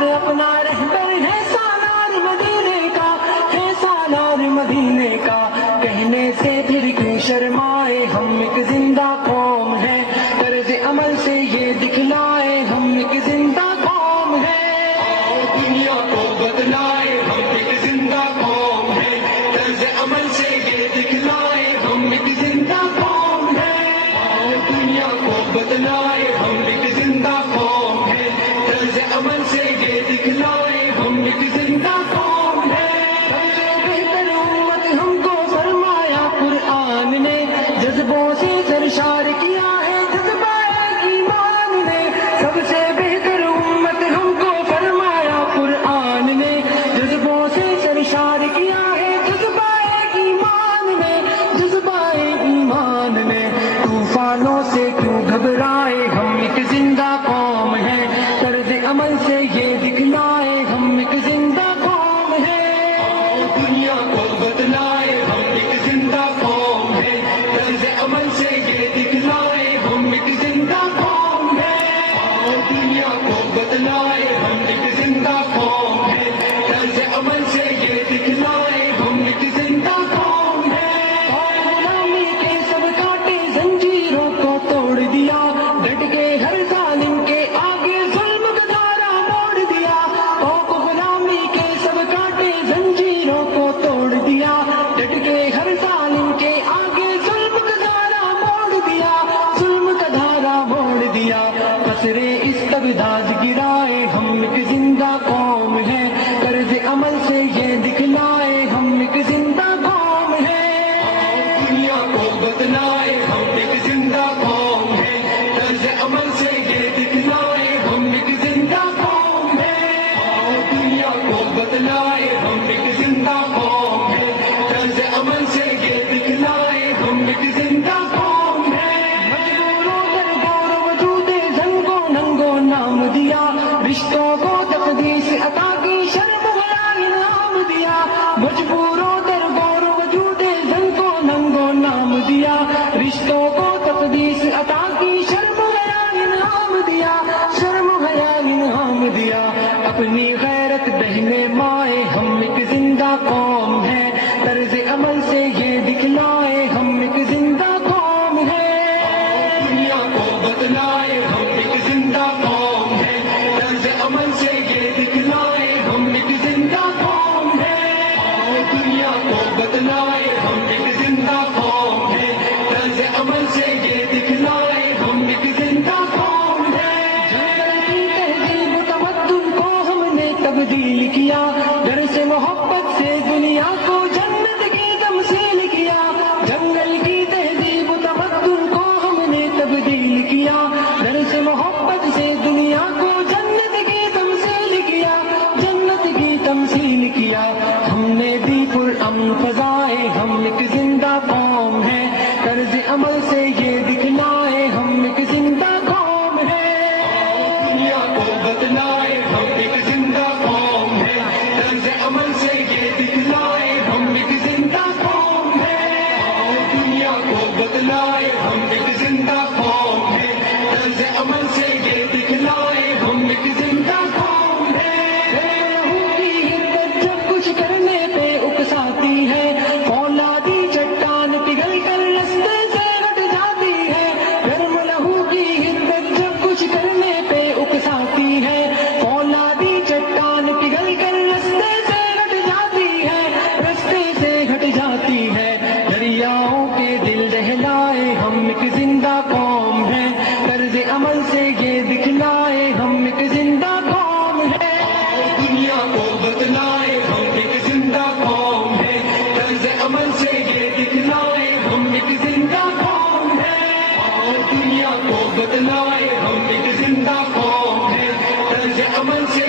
خود اپنا رہبر ہے سالار مدینے کا، ہے سالار مدینے کا، کہنے سے پھر کیوں شرمائے، ہم ایک زندہ قوم ہے، طرز عمل سے یہ دکھلائے ہم ایک زندہ قوم ہے، دنیا کو بدلائے ہم ایک زندہ قوم ہے، طرز عمل سے یہ دکھلائے ہم ایک زندہ قوم ہے، دنیا کو بدلائے ہم ایک زندہ قوم ہے، طرز عمل سے یہ دکھلائے ہم ایک زندہ قوم ہے، بہتر امت ہم کو فرمایا قرآن نے، جذبوں سے سرشار کیا ہے جذبہ ایمان نے، سب سے بہتر امت ہم کو فرمایا قرآن نے، جذبوں سے سرشار کیا ہے جذبہ ایمان نے، جذبہ ایمان نے، طوفانوں سے کیوں گھبرائے ہم ایک زندہ قوم ہے، طرز عمل سے یہ دکھلائے ہم ایک زندہ قوم ہے، دنیا کو بدلائے ہم ایک زندہ قوم ہے، طرز عمل سے یہ دکھلائے ہم ایک زندہ قوم ہے، دنیا کو بدلائے ہم ایک زندہ قوم ہے، طرز عمل سے یہ دکھلائے ہم ایک زندہ قوم ہے، غلامی کے سب کاٹے زنجیروں کو توڑ دیا، ڈٹ کے ہر ظالم کے آگے ظلم کا دھارا موڑ دیا، غلامی کے سب کاٹے زنجیروں کو توڑ دیا، ڈٹ کے ہر ظالم کے آگے ظلم کا دھارا موڑ دیا، ظلم کا دھارا موڑ دیا، قصرے استبداد گرائے ہم ایک زندہ قوم ہے، طرز عمل سے یہ دکھلائے ہم ایک زندہ قوم ہے، دنیا کو بدلائے ہم ایک زندہ قوم ہے، طرز عمل سے یہ دکھلائے ہم ایک زندہ قوم ہے، دنیا کو بدلائے ہم ایک زندہ قوم ہے، طرز عمل سے یہ دکھلائے ہم ایک زندہ قوم ہے، مجبوروں در غور وجود زنگو ننگو نام دیا، رشتوں کو تقدیس عطا کی شرم حیا انعام دیا، مجبوروں در غور وجود زنگو ننگو نام دیا، رشتوں کو تقدیس عطا کی شرم حیا انعام دیا، شرم حیا انعام دیا، اپنی غیرت بہنے مائے ہم ایک زندہ قوم ہے، طرز عمل سے یہ دکھلائے ہم ایک زندہ قوم ہے، دنیا کو بدلائے ہم ایک زندہ قوم ہے، طرز عمل سے یہ دکھلائے ہم ایک زندہ قوم ہے، دنیا کو بدلائے ہم ایک زندہ قوم ہے، طرز عمل سے یہ دکھلائے ہم ایک زندہ قوم ہے، جنگل کی تہذیب و تمدن کو ہم نے تبدیل کیا، ڈر سے محبت سے دنیا کو جنت کی تمثیل کیا، جنگل کی تہذیب و تمدن کو ہم نے تبدیل کیا، ڈر سے محبت سے دنیا کو جنت کی تمثیل کیا، جنت کی تمثیل کیا، ہم نے دی پرامن فضائے ہم ایک زندہ قوم ہے، طرز عمل سے یہ دکھلائے ہم ایک زندہ قوم ہے، دنیا کو بدلائے ہم ایک زندہ قوم ہے، طرز عمل سے یہ دکھلائے ہم ایک زندہ قوم ہے، دنیا کو بدلائے ہم ایک زندہ قوم ہے، طرز عمل سے یہ دکھلائے ہم ایک زندہ قوم ہے، لہو کی حدت جب کچھ کرنے پہ اکساتی ہے، فولادی چٹان پگھل کر رستے سے ہٹ جاتی ہے، گرم لہو کی حدت جب کچھ کرنے پہ اکساتی ہے، فولادی چٹان پگھل کر رستے سے ہٹ جاتی ہے، رستے سے ہٹ جاتی ہے، دریاؤں کے دل دہلائے ہم ایک زندہ قوم ہے، طرز عمل سے یہ دکھلائے ہم ایک زندہ قوم ہے، دنیا کو بدلائے ہم ایک زندہ قوم ہے، طرز عمل سے یہ دکھلائے ہم ایک زندہ قوم ہے، دنیا کو بدلائے ہم ایک زندہ قوم ہے، طرز عمل سے